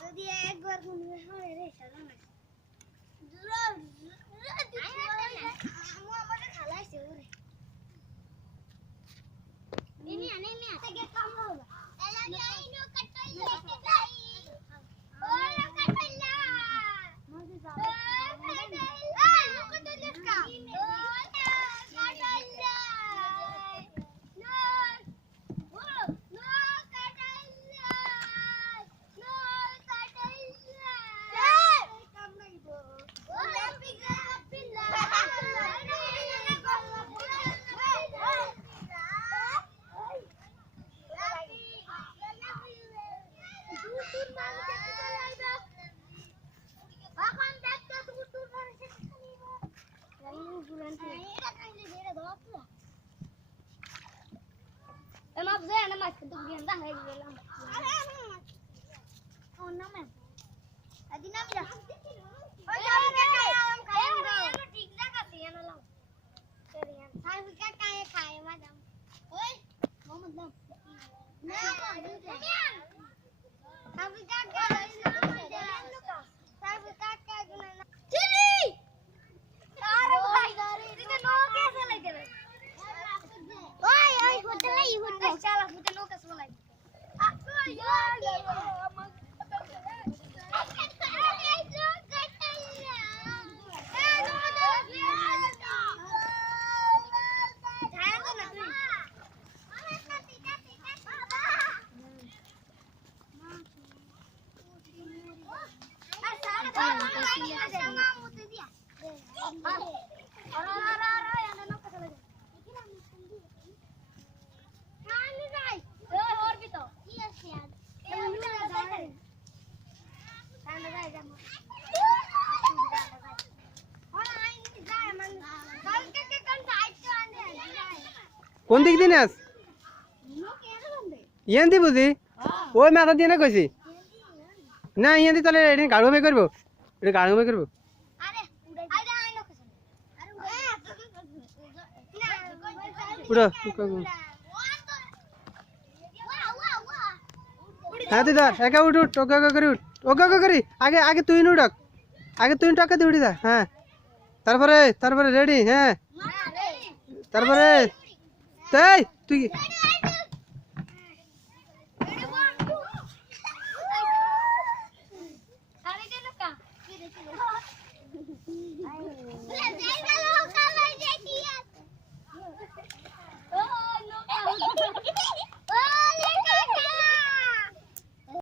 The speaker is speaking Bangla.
যদি একবার কোন হয় রে সারা না আমু আমাদের খালাইছে ওরে নিনি আনে নি আগে কাম হবে এলা যাই নো কাটাইলা ও কাটাইলা মজে যাবে কাটাইলা নো কাটাইলা কা ও কাটাইলা Emang saya ada mas untuk biantah lagi dalam. Oh nama. Adi nama dah. Oh jangan kayak kayak ठीक ना करती है ना लो. करिए. साइड का काहे madam. ओए मोहम्मद नाम. ना. साइड का चिली. अरे भाई इतने नो कैसे लगे रे? ओए होटल है होटल चला होटल नो कैसे लगे? आपको यार কোন দিক দিন আস ইয়ান্তি বুঝি ওই মাথা দিয়ে না কইছি না ইয়ান্তি তাহলে এটা গাড়ু মে করবো এটা গাড়ু মে করবো উড়ো হ্যাঁ তুই ধর একা উঠ উঠ ওকে ওকে করি উঠ ওকে ওকে করি আগে আগে তুই উঠক আগে তুই টাকা দিয়ে উঠি যা হ্যাঁ তারপরে তারপরে রেডি হ্যাঁ তারপরে তাই তুই Ayo